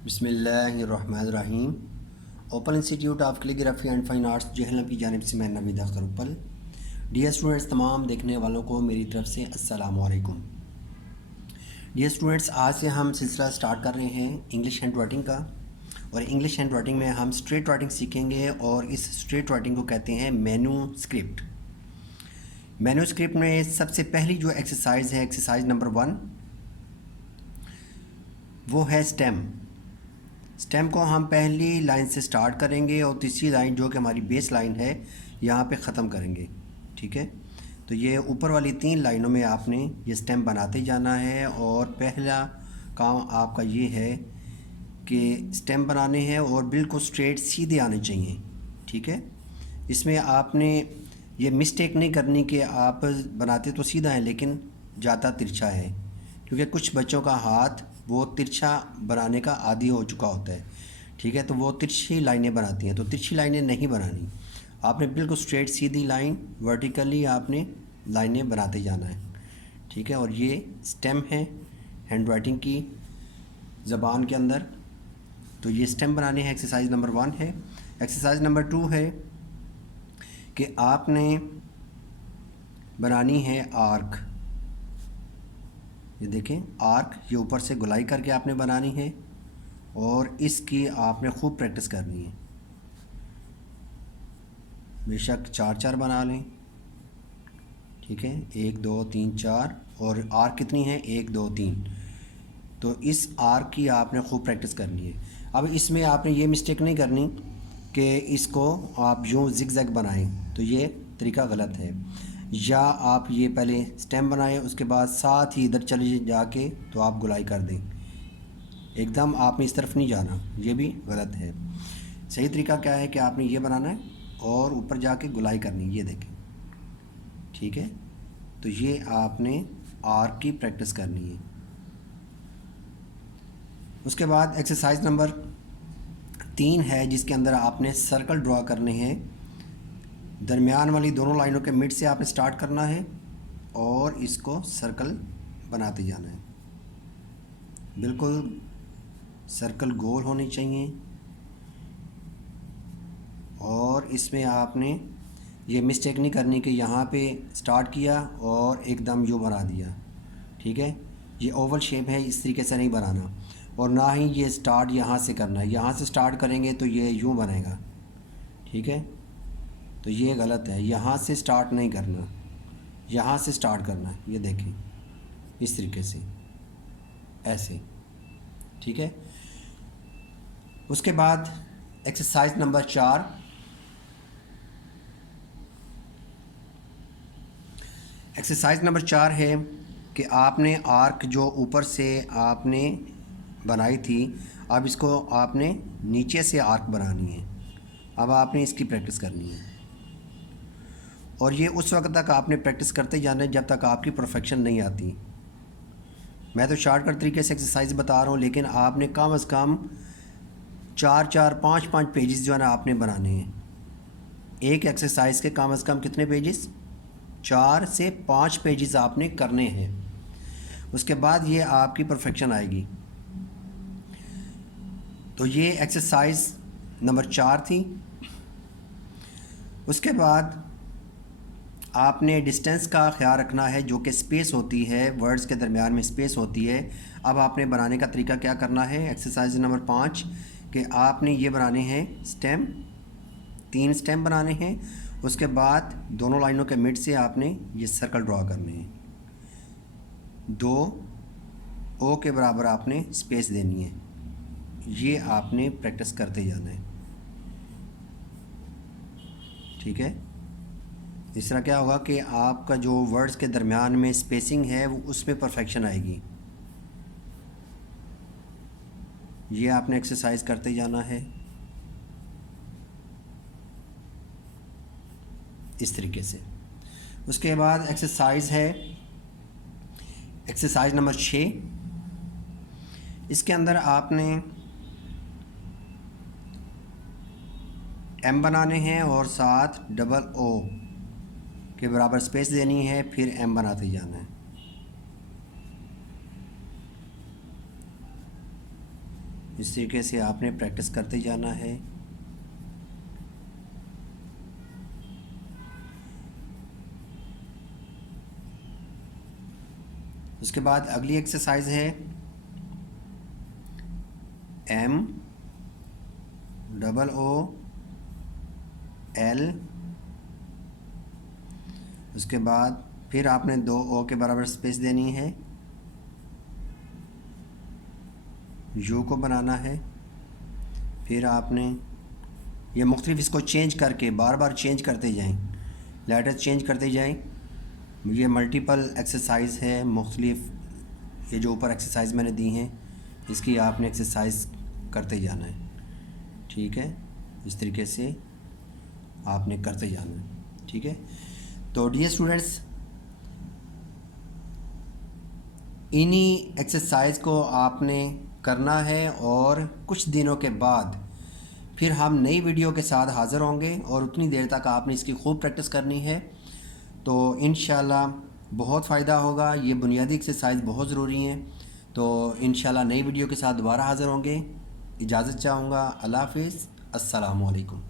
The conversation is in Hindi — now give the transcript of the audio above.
बिस्मिल्लाहिर्रहमानिर्रहीम। Open institute of calligraphy and fine arts Jhelum की जानिब से मैं नवीद अख्तर उपल। डियर स्टूडेंट्स, तमाम देखने वालों को मेरी तरफ से अस्सलामु अलैकुम। डियर स्टूडेंट्स, आज से हम सिलसिला स्टार्ट कर रहे हैं इंग्लिश हैंड राइटिंग का। और इंग्लिश हैंड राइटिंग में हम स्ट्रेट राइटिंग सीखेंगे और इस स्ट्रेट राइटिंग को कहते हैं मैन्यूस्क्रिप्ट। मैन्यूस्क्रिप्ट में सबसे पहली जो एक्सरसाइज है, एक्सरसाइज नंबर 1, वो है स्टेम। स्टेम को हम पहली लाइन से स्टार्ट करेंगे और तीसरी लाइन जो कि हमारी बेस लाइन है यहाँ पे ख़त्म करेंगे। ठीक है, तो ये ऊपर वाली 3 लाइनों में आपने ये स्टेम बनाते जाना है। और पहला काम आपका ये है कि स्टेम बनाने हैं और बिल्कुल स्ट्रेट सीधे आने चाहिए। ठीक है, इसमें आपने ये मिस्टेक नहीं करनी कि आप बनाते तो सीधा है लेकिन जाता तिरछा है, क्योंकि कुछ बच्चों का हाथ वो तिरछा बनाने का आदी हो चुका होता है। ठीक है, तो वो तिरछी लाइनें बनाती हैं, तो तिरछी लाइनें नहीं बनानी। आपने बिल्कुल स्ट्रेट सीधी लाइन वर्टिकली आपने लाइनें बनाते जाना है। ठीक है, और ये स्टेम है हैंड राइटिंग की ज़बान के अंदर। तो ये स्टेम बनाने हैं, एक्सरसाइज नंबर 1 है। एक्सरसाइज नंबर 2 है कि आपने बनानी है आर्क। ये देखें आर्क, ये ऊपर से गुलाई करके आपने बनानी है और इसकी आपने खूब प्रैक्टिस करनी है। बेशक 4-4 बना लें। ठीक है, 1 2 3 4, और आर्क कितनी है, 1 2 3। तो इस आर्क की आपने खूब प्रैक्टिस करनी है। अब इसमें आपने ये मिस्टेक नहीं करनी कि इसको आप यूँ ज़िगज़ैग बनाएं, तो ये तरीका गलत है। या आप ये पहले स्टेम बनाएं, उसके बाद साथ ही इधर चले जाके तो आप गुलाई कर दें। एकदम आपने इस तरफ नहीं जाना, ये भी गलत है। सही तरीका क्या है कि आपने ये बनाना है और ऊपर जाके गुलाई करनी, ये देखें। ठीक है, तो ये आपने आर्क की प्रैक्टिस करनी है। उसके बाद एक्सरसाइज नंबर 3 है, जिसके अंदर आपने सर्कल ड्रॉ करने हैं। दरमियान वाली दोनों लाइनों के मिड से आपने स्टार्ट करना है और इसको सर्कल बनाते जाना है। बिल्कुल सर्कल गोल होनी चाहिए और इसमें आपने ये मिस्टेक नहीं करनी कि यहाँ पे स्टार्ट किया और एकदम यूँ बना दिया। ठीक है, ये ओवल शेप है, इस तरीके से नहीं बनाना। और ना ही ये स्टार्ट यहाँ से करना है, यहाँ से स्टार्ट करेंगे तो ये यूँ बनेगा। ठीक है, तो ये गलत है, यहाँ से स्टार्ट नहीं करना, यहाँ से स्टार्ट करना है। ये देखें इस तरीके से, ऐसे। ठीक है, उसके बाद एक्सरसाइज नंबर 4। एक्सरसाइज नंबर 4 है कि आपने आर्क जो ऊपर से आपने बनाई थी, अब इसको आपने नीचे से आर्क बनानी है। अब आपने इसकी प्रैक्टिस करनी है और ये उस वक्त तक आपने प्रैक्टिस करते जाना है जब तक आपकी परफेक्शन नहीं आती। मैं तो शॉर्टकट तरीके से एक्सरसाइज बता रहा हूँ, लेकिन आपने कम अज़ कम 4-4 5-5 पेजेस जो है ना आपने बनाने हैं। एक एक्सरसाइज के कम अज़ कम कितने पेजेस, 4 से 5 पेजेस आपने करने हैं। उसके बाद ये आपकी परफेक्शन आएगी। तो ये एक्सरसाइज नंबर 4 थी। उसके बाद आपने डिस्टेंस का ख्याल रखना है, जो कि स्पेस होती है, वर्ड्स के दरमियान में स्पेस होती है। अब आपने बनाने का तरीका क्या करना है, एक्सरसाइज नंबर 5, कि आपने ये बनाने हैं स्टेम, 3 स्टेम बनाने हैं। उसके बाद दोनों लाइनों के मिड से आपने ये सर्कल ड्रॉ करने हैं। 2 ओ के बराबर आपने स्पेस देनी है। ये आपने प्रैक्टिस करते जाना है। ठीक है, इस तरह क्या होगा कि आपका जो वर्ड्स के दरमियान में स्पेसिंग है वो उसमें परफेक्शन आएगी। ये आपने एक्सरसाइज करते जाना है इस तरीके से। उसके बाद एक्सरसाइज है एक्सरसाइज नंबर 6। इसके अंदर आपने एम बनाने हैं और साथ डबल ओ के बराबर स्पेस देनी है, फिर एम बनाते जाना है। इस तरीके से आपने प्रैक्टिस करते जाना है। उसके बाद अगली एक्सरसाइज है MOOL। उसके बाद फिर आपने 2 O के बराबर स्पेस देनी है, U को बनाना है। फिर आपने ये मुख्तलिफ इसको चेंज करके बार बार चेंज करते जाएं, लेटर चेंज करते जाएं। ये मल्टीपल एक्सरसाइज है, मुख्तलिफ ये जो ऊपर एक्सरसाइज मैंने दी हैं इसकी आपने एक्सरसाइज करते जाना है, ठीक है। इस तरीके से आपने करते जाना है, ठीक है। तो डियर स्टूडेंट्स, इन्हीं एक्सरसाइज को आपने करना है और कुछ दिनों के बाद फिर हम नई वीडियो के साथ हाज़िर होंगे और उतनी देर तक आपने इसकी खूब प्रैक्टिस करनी है। तो इंशाल्लाह बहुत फ़ायदा होगा। ये बुनियादी एक्सरसाइज बहुत ज़रूरी हैं। तो इंशाल्लाह नई वीडियो के साथ दोबारा हाज़िर होंगे। इजाज़त चाहूँगा। अल्लाह हाफ़िज़। अस्सलामु अलैकुम।